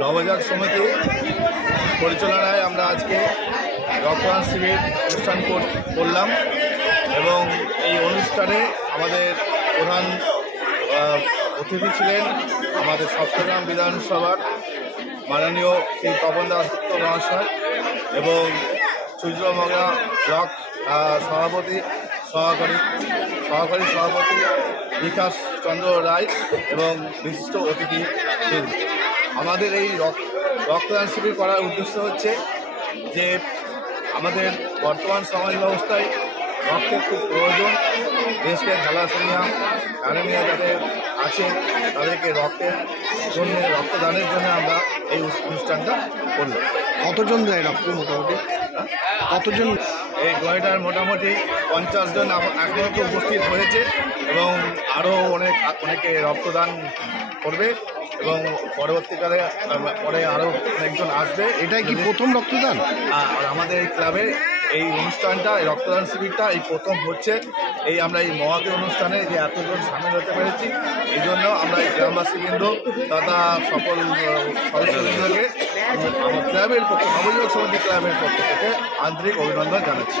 নবজাগ সমিতি পরিচালনায় আমরা আজকে রক্তদান শিবির অনুষ্ঠান করলাম এবং এই অনুষ্ঠানে আমাদের প্রধান অতিথি ছিলেন আমাদের চট্টগ্রাম বিধানসভার মাননীয় শ্রী তপন দাসগুপ্ত মহাশয় এবং সূর্যমঙ্গলা ব্লক সভাপতি সহকারী সভাপতি বিকাশ চন্দ্র রায় এবং বিশিষ্ট অতিথি। আমাদের এই রক্তদান শিবির করার উদ্দেশ্য হচ্ছে যে আমাদের বর্তমান সমাজ ব্যবস্থায় রক্তের খুব প্রয়োজন। দেশকে থ্যালাসেমিয়া যাদের আছে তাদেরকে রক্তদানের জন্য আমরা এই অনুষ্ঠানটা করলাম। কতজন দেয় রক্ত? মোটামুটি কতজন? এই গয়টার মোটামুটি 50 জন এখনও তো উপস্থিত হয়েছে এবং আরও অনেকে রক্তদান করবে এবং পরবর্তীকালে পরে আরও অনেকজন আসবে। এটাই কি প্রথম রক্তদান? আর আমাদের এই ক্লাবে এই অনুষ্ঠানটা, এই রক্তদান শিবিরটা এই প্রথম হচ্ছে। আমরা এই মহাতে অনুষ্ঠানে যে এতজন সামিল হতে পেরেছি, এই জন্য আমরা এই গ্রামবাসীবৃন্দ তথা সকল সদস্যবৃন্দকে আমার ক্লাবের পক্ষ, নবযুবক সমিতি ক্লাবের পক্ষ থেকে আন্তরিক অভিনন্দন জানাচ্ছি।